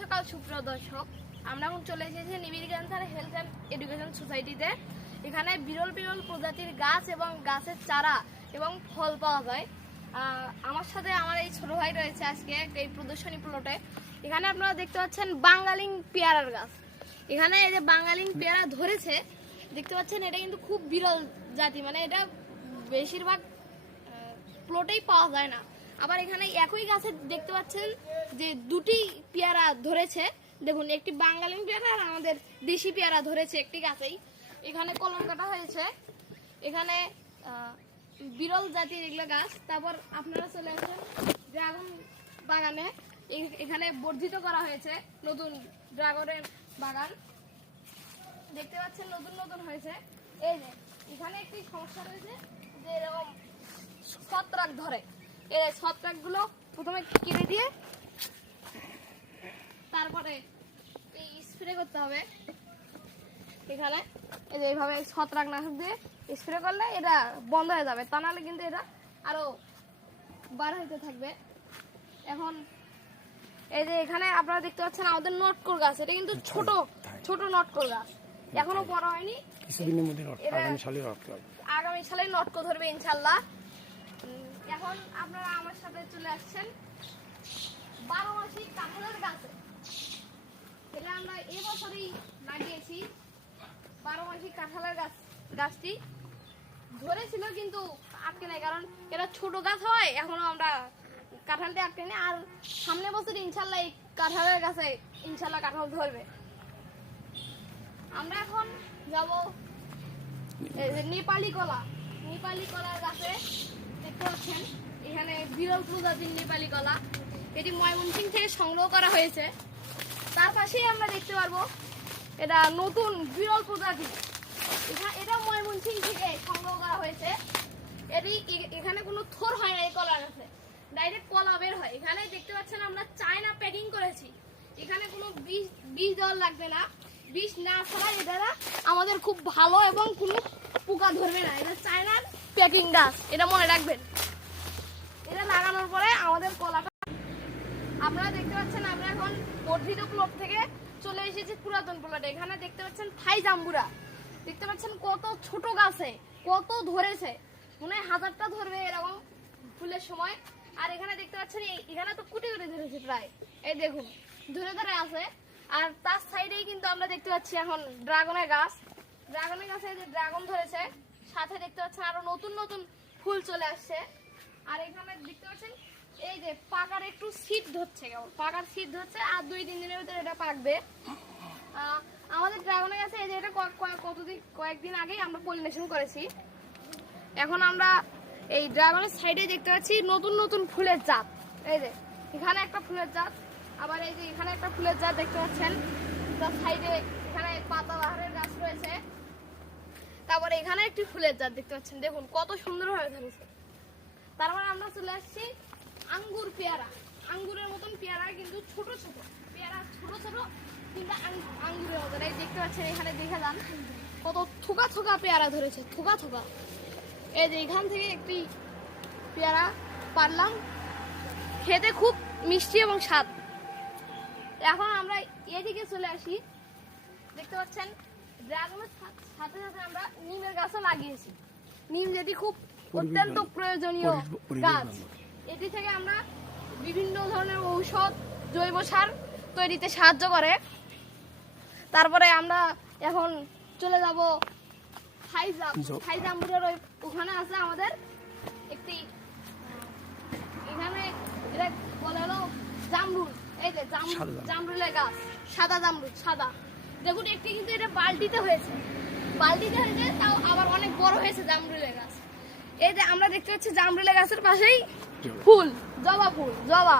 সকাল, সুপ্রিয় দর্শক, আমরা এখন চলে এসেছি নিবিড় ক্যান্সার হেলথ অ্যান্ড এডুকেশন সোসাইটিতে। এখানে বিরল বিরল প্রজাতির গাছ এবং গাছের চারা এবং ফল পাওয়া যায়। আমার সাথে আমার এই ছোট ভাই রয়েছে আজকে এই প্রদর্শনী প্লটে। এখানে আপনারা দেখতে পাচ্ছেন বাঙালিং পেয়ারার গাছ। এখানে এই যে বাঙালিং পেয়ারা ধরেছে, দেখতে পাচ্ছেন এটা কিন্তু খুব বিরল জাতি। মানে এটা বেশিরভাগ প্লটেই পাওয়া যায় না। আবার এখানে একই গাছে দেখতে পাচ্ছেন যে দুটি পেয়ারা ধরেছে। দেখুন, একটি বাঙালি পেয়ারা আর আমাদের দেশি পেয়ারা ধরেছে একটি গাছেই। এখানে কলম কাটা হয়েছে। এখানে বিরল জাতির এগুলো গাছ। তারপর আপনারা চলে আসেন ড্রাগন বাগানে। এখানে বর্ধিত করা হয়েছে নতুন ড্রাগনের বাগান। দেখতে পাচ্ছেন নতুন নতুন হয়েছে। এই যে, এখানে একটি সমস্যা রয়েছে যে এরকম ছত্রাক ধরে। এই ছত্রাকগুলো প্রথমে কেটে দিয়ে তারপরে এই স্প্রে করতে হবে। এখানে এই যে এইভাবে ছত্রাক নাশক দিয়ে স্প্রে করলে এটা বন্ধ হয়ে যাবে। তা নাহলে কিন্তু এটা আরও বার হইতে থাকবে। এখন এই যে এখানে আপনারা দেখতে পাচ্ছেন আমাদের নটকোর গাছ। এটা কিন্তু ছোট ছোট নটকোর গাছ। এখনও বড় হয়নি। কিছুদিনের মধ্যে আগামী সালে নটকো ধরবে ইনশাল্লাহ এখন আপনারা আমার সাথে চলে আসছেন বারো মাসি কাঁঠালের গাছে। এটা আমরা এবছরই লাগিয়েছি, বারো মাসি কাঁঠালের গাছ, গাছটি। ধরেছিল কিন্তু আটকে নাই, কারণ এটা ছোট গাছ হয়, এখনও আমরা কাঁঠালটি আটকে নেই। আর সামনে বছর ইনশাল্লাহ এই কাঁঠালের গাছে ইনশাল্লাহ কাঁঠাল ধরবে। আমরা এখন যাব নেপালি কলা, নেপালি কলার গাছে। দেখতে পাচ্ছেন এখানে বিরল প্রজাতির নেপালি কলা এটি ময়মনসিং থেকে সংগ্রহ করা হয়েছে। তার পাশেই আমরা দেখতে পারব, এটা নতুন বিরল প্রজাতি। এটা ময়মনসিং থেকে সংগ্রহ করা হয়েছে। এটি এখানে কোনো থোর হয় না, এই কলার গাছে ডাইরেক্ট কলা বের হয়। এখানে দেখতে পাচ্ছেন আমরা চায়না প্যাকিং করেছি। এখানে কোনো বীজ বীজ দেওয়ার লাগবে না। বীজ না ছাড়া এ আমাদের খুব ভালো এবং কোনো পোকা ধরবে না। এটা চায়নার প্যাকিং গাছ এটা মনে রাখবেন। এটা লাগানোর পরে আমাদের কলাটা আপনারা দেখতে পাচ্ছেন, আমরা এখন বর্ধিত প্লট থেকে চলে এসেছি পুরাতন প্লটে এখানে দেখতে পাচ্ছেন থাই জাম্বুরা। দেখতে পাচ্ছেন কত ছোট গাছে, কত ধরেছে। মনে হয় হাজারটা ধরবে এরকম ফুলের সময়। আর এখানে দেখতে পাচ্ছেন এখানে তো কুটি কুটি ধরেছে প্রায়। এই দেখুন, ধরে ধরে আছে। আর তার সাইডেই কিন্তু আমরা দেখতে পাচ্ছি এখন ড্রাগনের গাছ। ড্রাগনের গাছে যে ড্রাগন ধরেছে সাথে দেখতে পাচ্ছেন আরও নতুন নতুন ফুল চলে আসছে। আর এখানে দেখতে পাচ্ছেন, এই যে পাকার একটু শীত ধরছে কেমন? পাকার শীত ধরছে আর দুই তিন দিনের ভিতরে এটা পাকবে। আমাদের ড্রাগনের কাছে এই যে এটা কতদিন কয়েকদিন আগেই আমরা পলিনেশন করেছি। এখন আমরা এই ড্রাগনের সাইডে দেখতে পাচ্ছি নতুন নতুন ফুলের জাত। এই যে, এখানে একটা ফুলের জাত, আবার এই যে এখানে একটা ফুলের জাত দেখতে পাচ্ছেন। তার সাইডে এখানে পাতা বাহারের গাছ রয়েছে। তারপরে এখানে একটি ফুলের জাত দেখতে পাচ্ছেন, দেখুন কত সুন্দরভাবে ধরেছে। তারপরে আমরা চলে আসছি আঙ্গুর পেয়ারা। আঙ্গুরের মতন পেয়ারা, কিন্তু ছোট ছোট। পেয়ারা ছোট ছোট, কিন্তু আঙ্গুরের মতন। এই দেখতে পাচ্ছেন, এখানে দেখে যান কত থোকা থোকা পেয়ারা ধরেছে থোকা থোকা এই যে এখান থেকে একটি পেয়ারা পারলাম। খেতে খুব মিষ্টি এবং স্বাদ। এখন আমরা এদিকে চলে আসি। দেখতে পাচ্ছেন ড্রাগনের সাথে সাথে আমরা নিমের গাছও লাগিয়েছি। নিম যেটি খুব অত্যন্ত প্রয়োজনীয় গাছ। এটি থেকে আমরা বিভিন্ন ধরনের ঔষধ জৈব সার তৈরিতে সাহায্য করে। তারপরে আমরা এখন চলে যাব জ- হাইজাম্বুরের ওই ওখানে আছে আমাদের একটি এখানে এটা বলে হলো জামরুল। এই যে জাম- জামরুল। জামরুলের গাছ। সাদা জামরুল সাদা। দেখুন একটি কিন্তু এটা বালতিতে হয়েছে। বালতিতে হয়েছে তাও আবার অনেক বড় হয়েছে জামরুলের গাছ। এই যে আমরা দেখতে পাচ্ছি জামরুলের গাছের পাশেই ফুল জবা ফুল জবা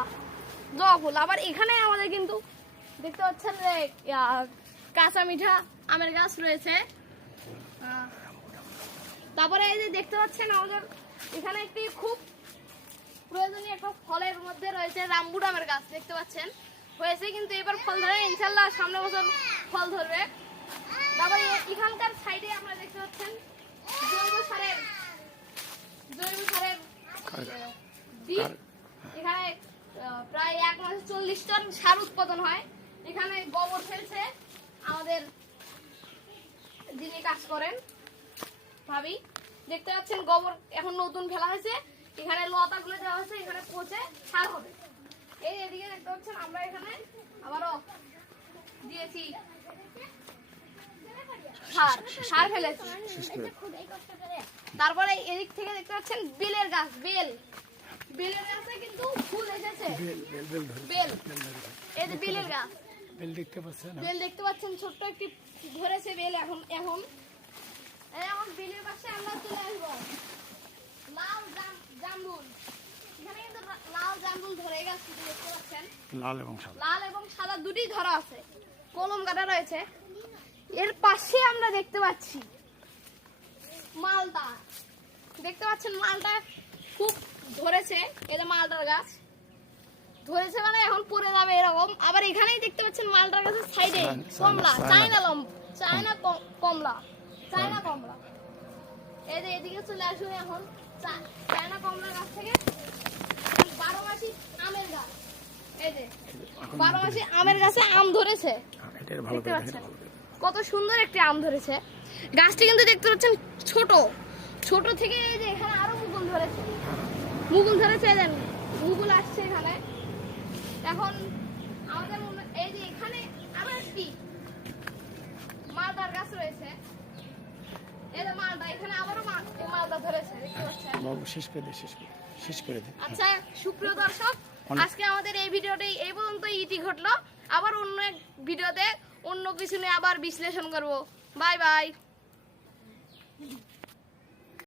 জবা ফুল। আবার এখানে আমাদের কিন্তু দেখতে পাচ্ছেন যে কাঁচা মিঠা আমের গাছ রয়েছে। তারপরে এই যে দেখতে পাচ্ছেন আমাদের এখানে একটি খুব প্রয়োজনীয় একটা ফলের মধ্যে রয়েছে রামবুট আমের গাছ দেখতে পাচ্ছেন। হয়েছে কিন্তু এবার ফল ধরে ইনশাল্লাহ সামনে বছর ফল ধরবে। তারপরে এখানকার সাইডে আমরা দেখতে পাচ্ছেন জৈব সারের জৈব সারের কার- এখানে প্রায় এক মাসে চল্লিশ টন সার উৎপাদন হয়। এখানে গোবর ফেলছে আমাদের যিনি কাজ করেন ভাবি। দেখতে পাচ্ছেন গোবর এখন নতুন ফেলা হয়েছে। এখানে লতাগুলো দেওয়া হয়েছে এখানে পচে সার হবে। এই এদিকে দেখতে পাচ্ছেন আমরা এখানে আবারও দিয়েছি সার সার ফেলেছি। তারপরে এদিক থেকে দেখতে পাচ্ছেন বেলের গাছ বেল। বেলের গাছে কিন্তু ফুল এসেছে। বেল এই যে বেলের গাছ। বেল দেখতে পাচ্ছেন? বেল দেখতে পাচ্ছেন ছোট্ট একটি ধরেছে বেল এখন এখন। এখন বেলের পাশে আমরা চলে আসব। লাল জাম জামরুল। লাল জামরুল ধরে গেছে দেখতে পাচ্ছেন? লাল এবং সাদা। লাল এবং সাদা দুটি ধরা আছে। কলম কাটা রয়েছে। এর পাশে আমরা দেখতে পাচ্ছি মালটা দেখতে পাচ্ছেন মালটা খুব ধরেছে এটা মালটার গাছ। ধরেছে মানে এখন পড়ে যাবে এরকম। আবার এখানেই দেখতে পাচ্ছেন মালটার গাছের সাইডে কমলা চায়না- লম চায়না কম- কমলা চায়না। কমলা। এই যে এদিকে চলে আসুন এখন। চায়না কমলা গাছ থেকে। বারো মাসি আমের গাছ। এই যে বারো মাসে আমের গাছে আম ধরেছে। দেখতে পাচ্ছেন? কত সুন্দর একটি আম ধরেছে। গাছটি কিন্তু দেখতে পাচ্ছেন ছোট। ছোট থেকে এই যে এখানে আরও মুকুল ধরেছে। মুকুল ধরেছে এই দেন মুকুল আসছে এখানে। এখন আমাদের মনে- এই যে এখানে আরও একটি মালদার গাছ রয়েছে এই যে মালদা এখানে আবারও মা- এই মালদা ধরেছে দেখতে পাচ্ছেন বাবু শেষ করে দে শেষ করে শেষ করে দে। আচ্ছা সুপ্রিয় দর্শক আজকে আমাদের এই ভিডিওটি এই পর্যন্ত ইতি ঘটলো। আবার অন্য এক ভিডিওতে অন্য কিছু নিয়ে আবার বিশ্লেষণ করব। Bye bye.